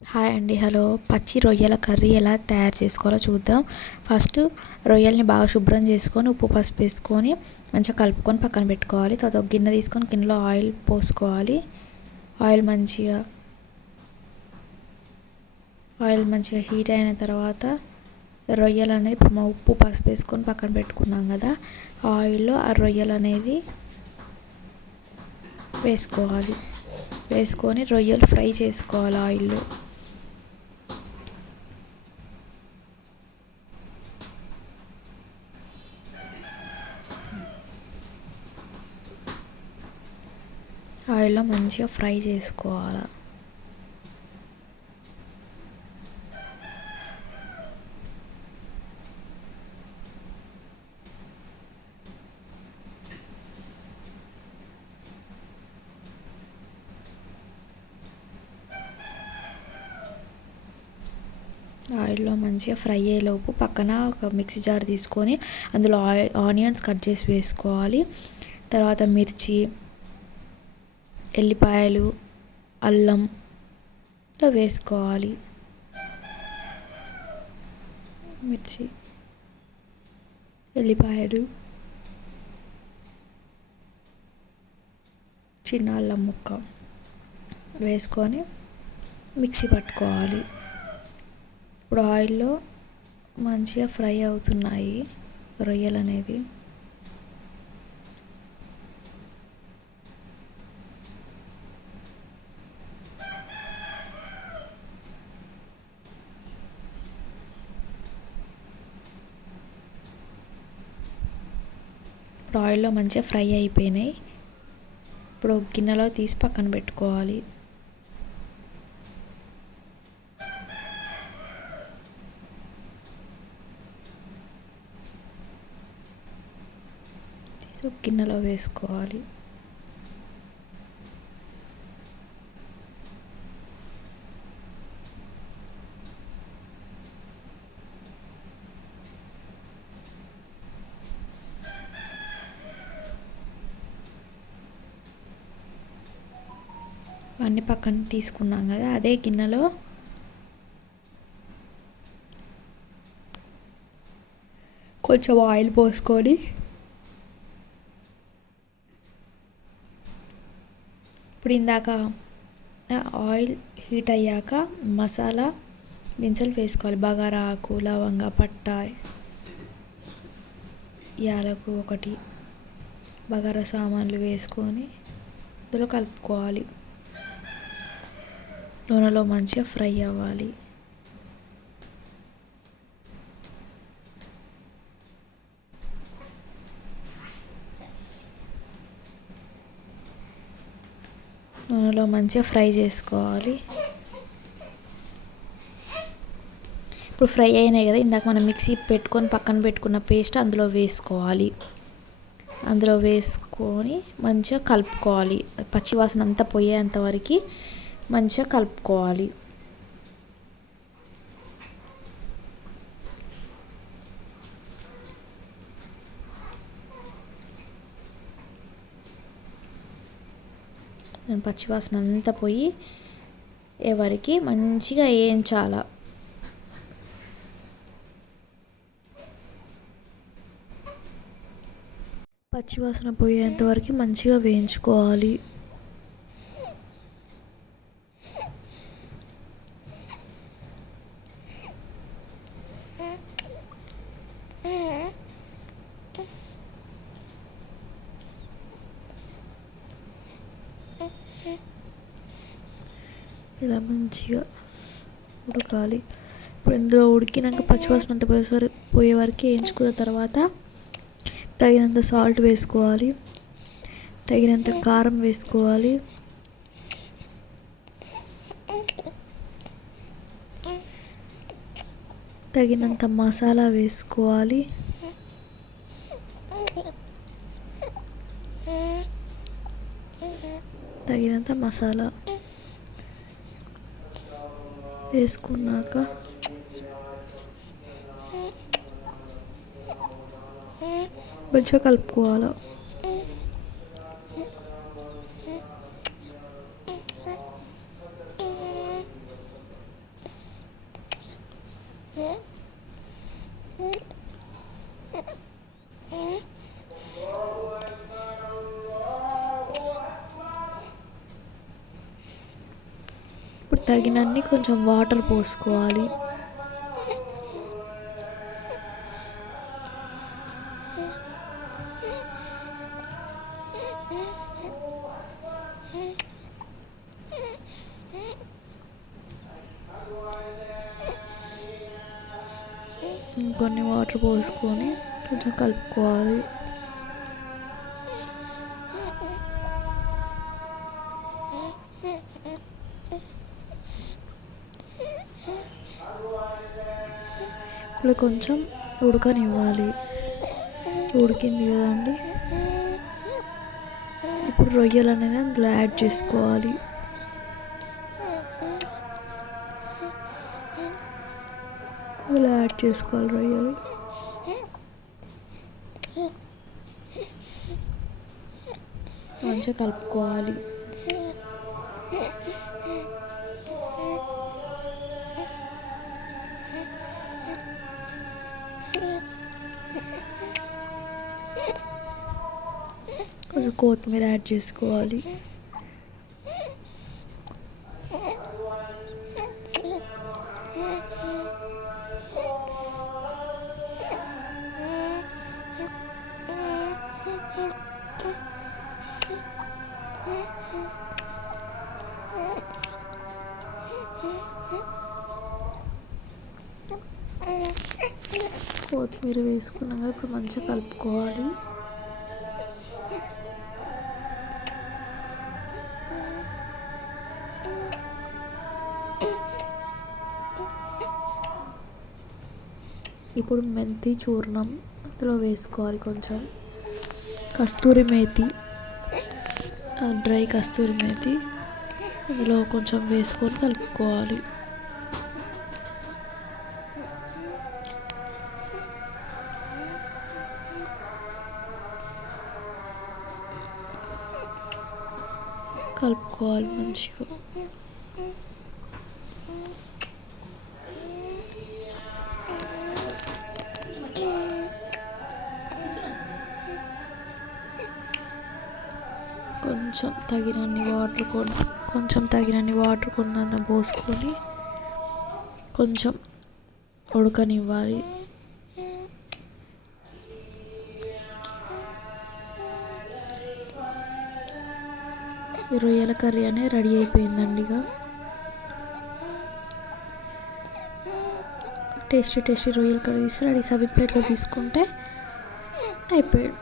Hi అండి. Hello. పచ్చి రొయ్యల కర్రీ ఎలా తయారు చేసుకోవాలో చూద్దాం. ఫస్ట్ రొయ్యల్ని బాగా శుభ్రం చేసుకొని ఉప్పు పసుపు వేసుకొని మంచిగా కలుపుకొని పక్కన పెట్టుకోవాలి. తర్వాత ఒక గిన్నె తీసుకొని గిన్నెలో ఆయిల్ పోసుకోవాలి. ఆయిల్ మంచిగా హీట్ అయిన తర్వాత రొయ్యలు అనేది ఇప్పుడు ఉప్పు పసుపు వేసుకొని పక్కన పెట్టుకున్నాం కదా, ఆయిల్లో ఆ రొయ్యలు అనేది వేసుకొని రొయ్యలు ఫ్రై చేసుకోవాలి ఆయిల్లో. ఆయిల్లో మంచిగా ఫ్రై చేసుకోవాలి. ఆయిల్లో మంచిగా ఫ్రై అయ్యేలోపు పక్కన ఒక మిక్సీ జార్ తీసుకొని అందులో ఆనియన్స్ కట్ చేసి వేసుకోవాలి. తర్వాత మిర్చి, ఎల్లిపాయలు, అల్లం ఇలా వేసుకోవాలి. మిర్చి, ఎల్లిపాయలు, చిన్న అల్లం ముక్క వేసుకొని మిక్సీ పట్టుకోవాలి. ఇప్పుడు ఆయిల్లో మంచిగా ఫ్రై అవుతున్నాయి రొయ్యలు అనేది. ఇప్పుడు ఆయిల్లో మంచిగా ఫ్రై అయిపోయినాయి. ఇప్పుడు గిన్నెలో తీసి పక్కన పెట్టుకోవాలి. తీసి గిన్నెలో వేసుకోవాలి. అన్నీ పక్కన తీసుకున్నాం కదా, అదే గిన్నెలో కొంచెం ఆయిల్ పోసుకొని ఇప్పుడు ఇందాక ఆయిల్ హీట్ అయ్యాక మసాలా దినుసులు వేసుకోవాలి. బగారా ఆకు, లవంగ, పట్ట, యాలకు ఒకటి, బగారా సామాన్లు వేసుకొని ఇందులో కలుపుకోవాలి. నూనెలో మంచిగా ఫ్రై అవ్వాలి. నూనెలో మంచిగా ఫ్రై చేసుకోవాలి. ఇప్పుడు ఫ్రై అయినాయి కదా, ఇందాక మనం మిక్సీ పెట్టుకొని పక్కన పెట్టుకున్న పేస్ట్ అందులో వేసుకోవాలి. అందులో వేసుకొని మంచిగా కలుపుకోవాలి. పచ్చివాసన అంతా పోయేంత వరకు మంచిగా కలుపుకోవాలి. పచ్చివాసన అంతా పోయి ఎవరికి మంచిగా వేయించాలి. పచ్చివాసన పోయేంత వరకు మంచిగా వేయించుకోవాలి. ఇలా మంచిగా ఉడకాలి. ఇప్పుడు ఇందులో ఉడికినాక పచ్చివాసన అంతా పోయే వరకు వేయించుకున్న తర్వాత తగినంత సాల్ట్ వేసుకోవాలి. తగినంత కారం వేసుకోవాలి. తగినంత మసాలా వేసుకోవాలి. తగినంత మసాలా వేసుకున్నాక మంచిగా కలుపుకోవాలి. ఇప్పుడు తగినన్ని కొంచెం వాటర్ పోసుకోవాలి. ఇంకొన్ని వాటర్ పోసుకొని కొంచెం కలుపుకోవాలి. ఇప్పుడు కొంచెం ఉడకనివ్వాలి. ఉడికింది కదండి, ఇప్పుడు రొయ్యలు అనేది అందులో యాడ్ చేసుకోవాలి. ఇలా యాడ్ చేసుకోవాలి రొయ్యలు. మంచిగా కలుపుకోవాలి. కొంచెం కొత్తిమీర యాడ్ చేసుకోవాలి. కొత్తిమీర వేసుకున్నాక ఇప్పుడు మంచిగా కలుపుకోవాలి. ఇప్పుడు మెంతి చూర్ణం అందులో వేసుకోవాలి. కొంచెం కస్తూరి మేతి, డ్రై కస్తూరి మేతి ఇందులో కొంచెం వేసుకొని కలుపుకోవాలి. కలుపుకోవాలి మంచిగా. కొంచెం తగినన్ని వాటర్ కొన్న పోసుకొని కొంచెం ఉడకనివ్వాలి. ఈ రొయ్యల కర్రీ అనేది రెడీ అయిపోయిందండి. ఇక టేస్టీ రొయ్యల కర్రీ రెడీ. సర్వింగ్ ప్లేట్లో తీసుకుంటే అయిపోయాడు.